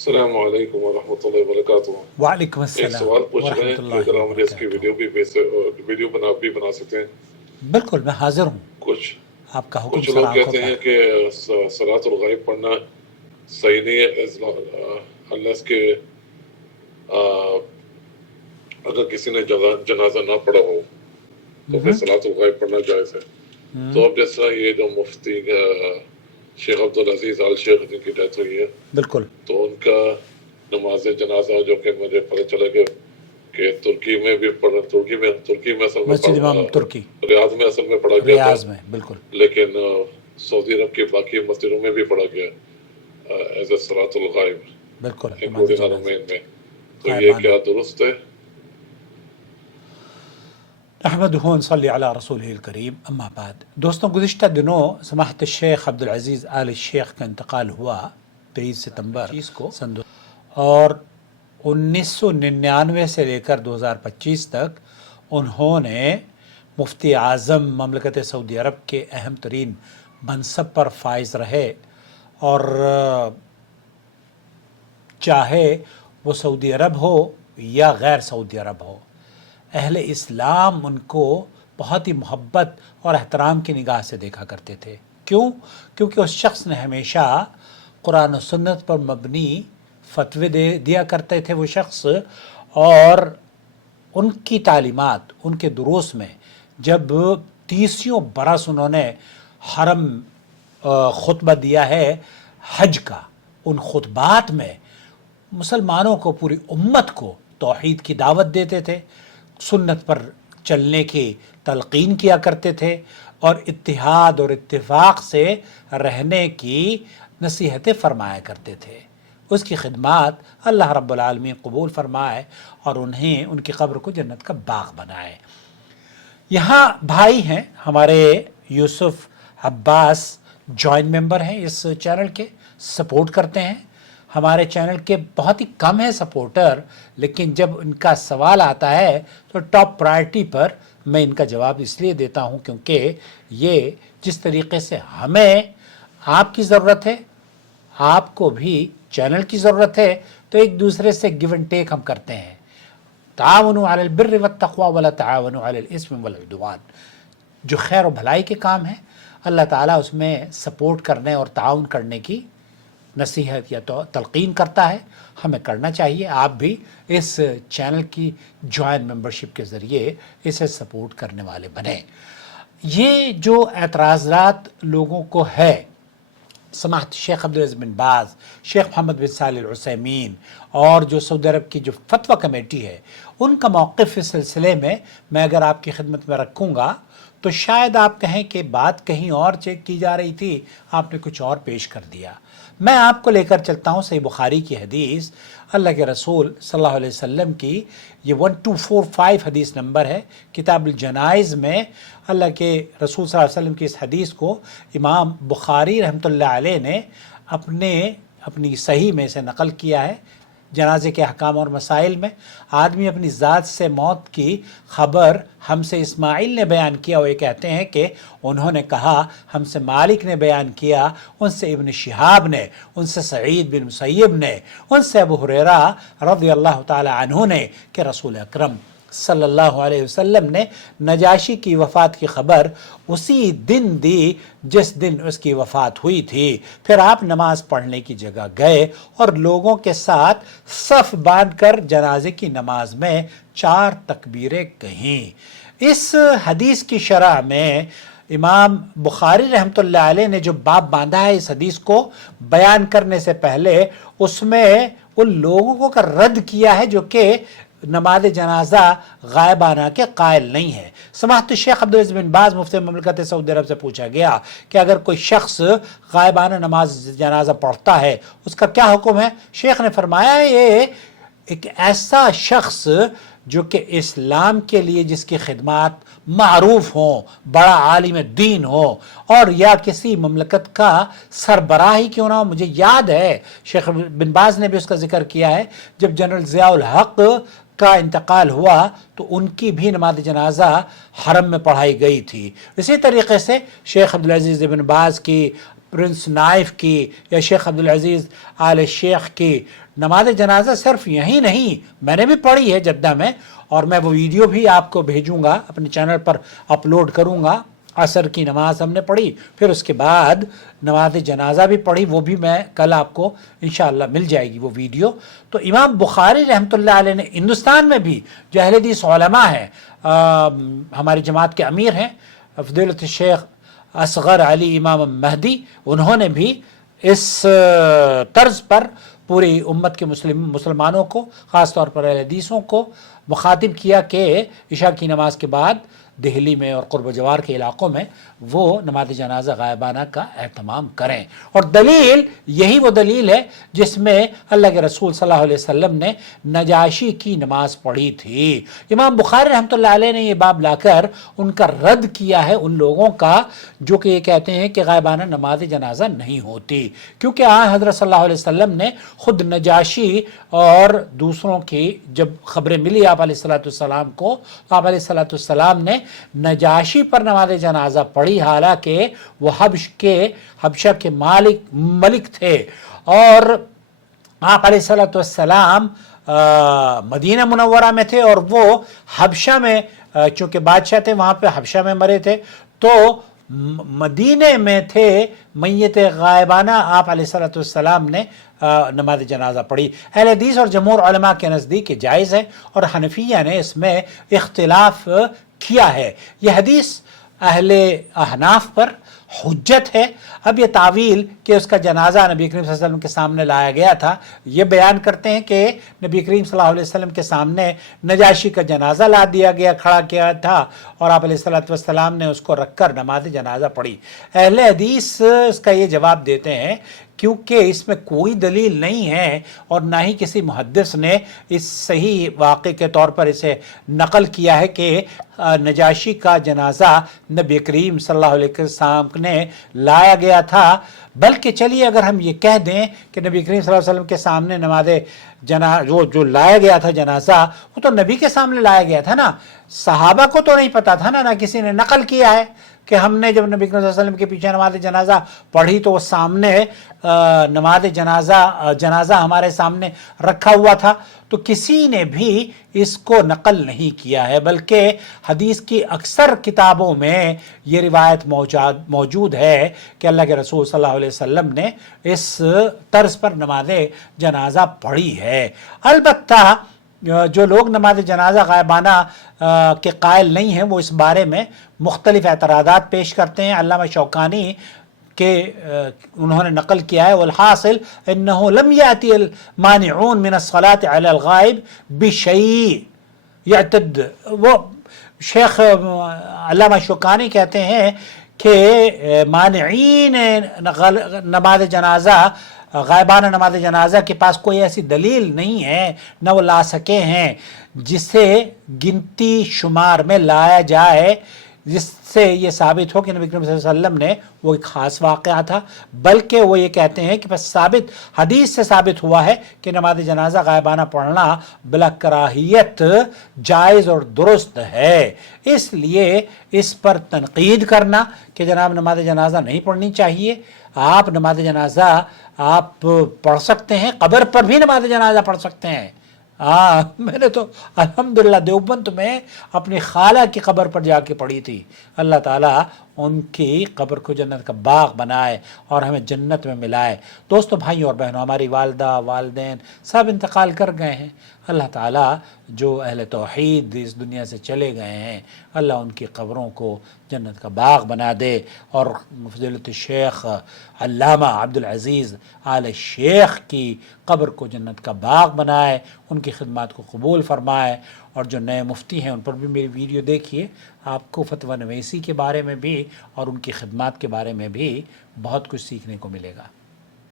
السلام علیکم ورحمۃ اللہ وبرکاتہ۔ وعلیکم ایک السلام سوال پوچھ رہے ہیں ورحمۃ کہ اللہ اگر ہم اس کی وبرکاتہ۔ ویڈیو بھی بنا سکتے ہیں۔ بالکل، میں حاضر ہوں، کچھ آپ کا حکم کچھ سر لوگ آنکھوں کہتے پر ہیں ہے۔ کہ صلاۃ الغائب پڑھنا صحیح نہیں ہے unless کہ اگر کسی نے جنازہ نہ پڑھا ہو تو پھر صلاۃ الغائب پڑھنا جائز ہے۔ تو اب جیسا یہ جو مفتی شیخ عبدالعزیز آل شیخ جن کی ڈیتھ ہوئی ہے، بالکل تو ان کا نماز جنازہ جو کہ مجھے پتہ چلا کہ ترکی میں بھی پڑھا، ترکی میں اصل میں مسجد امام ترکی ریاض میں اصل میں پڑھا گیا ریاض تھا، میں، بالکل لیکن سعودی عرب کی باقی مسجدوں میں بھی پڑھا گیا ایز اے صلاۃ الغائب بالکل نماز انکلوڈنگ جنازہ حرمین میں۔ تو یہ غائبانہ۔ کیا درست ہے؟ نحمدہ ونصلی علی رسولہ الکریم، اما بعد۔ دوستوں، گزشتہ دنوں سماحت الشیخ عبدالعزیز آل شیخ کا انتقال ہوا 23 ستمبر کو سن اور 1999 سے لے کر 2025 تک انہوں نے مفتی اعظم مملکت سعودی عرب کے اہم ترین منصب پر فائز رہے، اور چاہے وہ سعودی عرب ہو یا غیر سعودی عرب ہو، اہل اسلام ان کو بہت ہی محبت اور احترام کی نگاہ سے دیکھا کرتے تھے۔ کیوں؟ کیونکہ اس شخص نے ہمیشہ قرآن و سنت پر مبنی فتوے دیا کرتے تھے وہ شخص، اور ان کی تعلیمات، ان کے دروس میں جب 30 برس انہوں نے حرم خطبہ دیا ہے حج کا، ان خطبات میں مسلمانوں کو، پوری امت کو توحید کی دعوت دیتے تھے، سنت پر چلنے کی تلقین کیا کرتے تھے، اور اتحاد اور اتفاق سے رہنے کی نصیحتیں فرمایا کرتے تھے۔ اس کی خدمات اللہ رب العالمین قبول فرمائے اور انہیں ان کی قبر کو جنت کا باغ بنائے۔ یہاں بھائی ہیں ہمارے یوسف عباس، جوائنٹ ممبر ہیں اس چینل کے، سپورٹ کرتے ہیں ہمارے چینل کے۔ بہت ہی کم ہے سپورٹر، لیکن جب ان کا سوال آتا ہے تو ٹاپ پرائرٹی پر میں ان کا جواب اس لیے دیتا ہوں کیونکہ یہ جس طریقے سے ہمیں آپ کی ضرورت ہے، آپ کو بھی چینل کی ضرورت ہے، تو ایک دوسرے سے گیو اینڈ ٹیک ہم کرتے ہیں۔ تعاونوا علی البر والتقوی ولا تعاونوا علی الاثم والعدوان، جو خیر و بھلائی کے کام ہیں اللہ تعالیٰ اس میں سپورٹ کرنے اور تعاون کرنے کی نصیحت یا تو تلقین کرتا ہے، ہمیں کرنا چاہیے۔ آپ بھی اس چینل کی جوائن ممبرشپ کے ذریعے اسے سپورٹ کرنے والے بنیں۔ یہ جو اعتراضات لوگوں کو ہے، سماحت شیخ عبدالعزیز بن باز، شیخ محمد بن صالح العثیمین اور جو سعودی عرب کی جو فتویٰ کمیٹی ہے، ان کا موقف اس سلسلے میں اگر آپ کی خدمت میں رکھوں گا تو شاید آپ کہیں کہ بات کہیں اور چیک کی جا رہی تھی، آپ نے کچھ اور پیش کر دیا۔ میں آپ کو لے کر چلتا ہوں صحیح بخاری کی حدیث، اللہ کے رسول صلی اللہ علیہ وسلم کی، یہ 1245 حدیث نمبر ہے کتاب الجنائز میں۔ اللہ کے رسول صلی اللہ علیہ وسلم کی اس حدیث کو امام بخاری رحمۃ اللہ علیہ نے اپنی صحیح میں سے نقل کیا ہے۔ جنازے کے احکام اور مسائل میں آدمی اپنی ذات سے موت کی خبر ہم سے اسماعیل نے بیان کیا، وہ یہ کہتے ہیں کہ انہوں نے کہا، ہم سے مالک نے بیان کیا، ان سے ابن شہاب نے، ان سے سعید بن مسیب نے، ان سے ابو ہریرہ رضی اللہ تعالی عنہ نے کہ رسول اکرم صلی اللہ علیہ وسلم نے نجاشی کی وفات کی خبر اسی دن دی جس دن اس کی وفات ہوئی تھی۔ پھر آپ نماز پڑھنے کی جگہ گئے اور لوگوں کے ساتھ صف باندھ کر جنازے کی نماز میں 4 تکبیریں کہیں۔ اس حدیث کی شرح میں امام بخاری رحمۃ اللہ علیہ نے جو باب باندھا ہے اس حدیث کو بیان کرنے سے پہلے، اس میں ان لوگوں کو رد کیا ہے جو کہ نماز جنازہ غائبانہ کے قائل نہیں ہے۔ سماحت الشیخ عبدالعزیز بن باز مفتی مملکت سعودی عرب سے پوچھا گیا کہ اگر کوئی شخص غائبانہ نماز جنازہ پڑھتا ہے اس کا کیا حکم ہے؟ شیخ نے فرمایا یہ ایک ایسا شخص جو کہ اسلام کے لیے جس کی خدمات معروف ہوں، بڑا عالم دین ہو، اور یا کسی مملکت کا سربراہ ہی کیوں نہ ہو۔ مجھے یاد ہے شیخ بن باز نے بھی اس کا ذکر کیا ہے، جب جنرل ضیاء الحق کا انتقال ہوا تو ان کی بھی نماز جنازہ حرم میں پڑھائی گئی تھی۔ اسی طریقے سے شیخ عبدالعزیز بن باز کی، پرنس نائف کی، یا شیخ عبدالعزیز آل شیخ کی نماز جنازہ صرف یہی نہیں، میں نے بھی پڑھی ہے جدہ میں، اور میں وہ ویڈیو بھی آپ کو بھیجوں گا، اپنے چینل پر اپلوڈ کروں گا۔ عصر کی نماز ہم نے پڑھی، پھر اس کے بعد نماز جنازہ بھی پڑھی، وہ بھی میں کل آپ کو انشاءاللہ مل جائے گی وہ ویڈیو۔ تو امام بخاری رحمۃ اللہ علیہ نے ہندوستان میں بھی جو اہل حدیث علماء ہیں، ہماری جماعت کے امیر ہیں فضیلت الشیخ اصغر علی امام مہدی، انہوں نے بھی اس طرز پر پوری امت کے مسلمانوں کو، خاص طور پر اہل حدیثوں کو مخاطب کیا کہ عشاء کی نماز کے بعد دہلی میں اور قرب و جوار کے علاقوں میں وہ نماز جنازہ غائبانہ کا اہتمام کریں۔ اور دلیل یہی وہ دلیل ہے جس میں اللہ کے رسول صلی اللہ علیہ وسلم نے نجاشی کی نماز پڑھی تھی۔ امام بخاری رحمۃ اللہ علیہ نے یہ باب لا کر ان کا رد کیا ہے ان لوگوں کا جو کہ یہ کہتے ہیں کہ غائبانہ نماز جنازہ نہیں ہوتی، کیونکہ حضرت صلی اللہ علیہ وسلم نے خود نجاشی اور دوسروں کی جب خبریں ملی آپ علیہ السلام کو، تو آپ علیہ السلام نے نجاشی پر نماز جنازہ پڑھی، حالانکہ وہ حبشہ کے ملک تھے، اور آپ علیہ السلام مدینہ منورہ میں تھے، اور وہ حبشہ میں چونکہ بادشاہ تھے وہاں پہ حبشہ میں مرے تھے، تو مدینے میں تھے میت غائبانہ آپ علیہ السلام نے نماز جنازہ پڑھی۔ اہل حدیث اور جمہور علماء کے نزدیک یہ جائز ہے، اور حنفیہ نے اس میں اختلاف کیا ہے۔ یہ حدیث اہل احناف پر حجت ہے۔ اب یہ تعویل کہ اس کا جنازہ نبی کریم صلی اللہ علیہ وسلم کے سامنے لایا گیا تھا، یہ بیان کرتے ہیں کہ نبی کریم صلی اللہ علیہ وسلم کے سامنے نجاشی کا جنازہ لا دیا گیا، کھڑا کیا تھا، اور آپ علیہ السلام نے اس کو رکھ کر نماز جنازہ پڑھی۔ اہل حدیث اس کا یہ جواب دیتے ہیں کیونکہ اس میں کوئی دلیل نہیں ہے، اور نہ ہی کسی محدث نے اس صحیح واقعے کے طور پر اسے نقل کیا ہے کہ نجاشی کا جنازہ نبی کریم صلی اللہ علیہ وسلم نے لایا گیا تھا۔ بلکہ چلیے اگر ہم یہ کہہ دیں کہ نبی کریم صلی اللہ علیہ وسلم کے سامنے نماز جو لایا گیا تھا جنازہ، وہ تو نبی کے سامنے لایا گیا تھا نا، صحابہ کو تو نہیں پتا تھا نا کسی نے نقل کیا ہے کہ ہم نے جب نبی کریم صلی اللہ علیہ وسلم کے پیچھے نماز جنازہ پڑھی تو وہ سامنے نماز جنازہ ہمارے سامنے رکھا ہوا تھا، تو کسی نے بھی اس کو نقل نہیں کیا ہے، بلکہ حدیث کی اکثر کتابوں میں یہ روایت موجود ہے کہ اللہ کے رسول صلی اللہ علیہ وسلم نے اس طرز پر نماز جنازہ پڑھی ہے۔ البتہ جو لوگ نماز جنازہ غائبانہ کے قائل نہیں ہیں وہ اس بارے میں مختلف اعتراضات پیش کرتے ہیں۔ علامہ شوکانی کہ انہوں نے نقل کیا ہے، والحاصل انه لم يأتي المانعون من الصلاة على الغائب بشيء يعتد۔ وہ شیخ علامہ شوکانی کہتے ہیں کہ مانعین نماز جنازہ، غائبانہ نماز جنازہ کے پاس کوئی ایسی دلیل نہیں ہے، نہ وہ لا سکے ہیں جسے گنتی شمار میں لایا جائے جس سے یہ ثابت ہو کہ نبی کریم صلی اللہ علیہ وسلم نے وہ ایک خاص واقعہ تھا، بلکہ وہ یہ کہتے ہیں کہ بس حدیث سے ثابت ہوا ہے کہ نماز جنازہ غائبانہ پڑھنا بلا کراہیت جائز اور درست ہے۔ اس لیے اس پر تنقید کرنا کہ جناب نماز جنازہ نہیں پڑھنی چاہیے، آپ نماز جنازہ آپ پڑھ سکتے ہیں، قبر پر بھی نماز جنازہ پڑھ سکتے ہیں۔ میں نے تو الحمدللہ دیوبند میں اپنی خالہ کی قبر پر جا کے پڑھی تھی۔ اللہ تعالیٰ ان کی قبر کو جنت کا باغ بنائے اور ہمیں جنت میں ملائے۔ دوستو، بھائیوں اور بہنوں، ہماری والدہ والدین سب انتقال کر گئے ہیں۔ اللہ تعالیٰ جو اہل توحید اس دنیا سے چلے گئے ہیں، اللہ ان کی قبروں کو جنت کا باغ بنا دے، اور فضیلت الشیخ علامہ عبدالعزیز آل شیخ کی قبر کو جنت کا باغ بنائے، ان کی خدمات کو قبول فرمائے۔ اور جو نئے مفتی ہیں ان پر بھی میری ویڈیو دیکھیے، آپ کو فتویٰ نویسی کے بارے میں بھی اور ان کی خدمات کے بارے میں بھی بہت کچھ سیکھنے کو ملے گا۔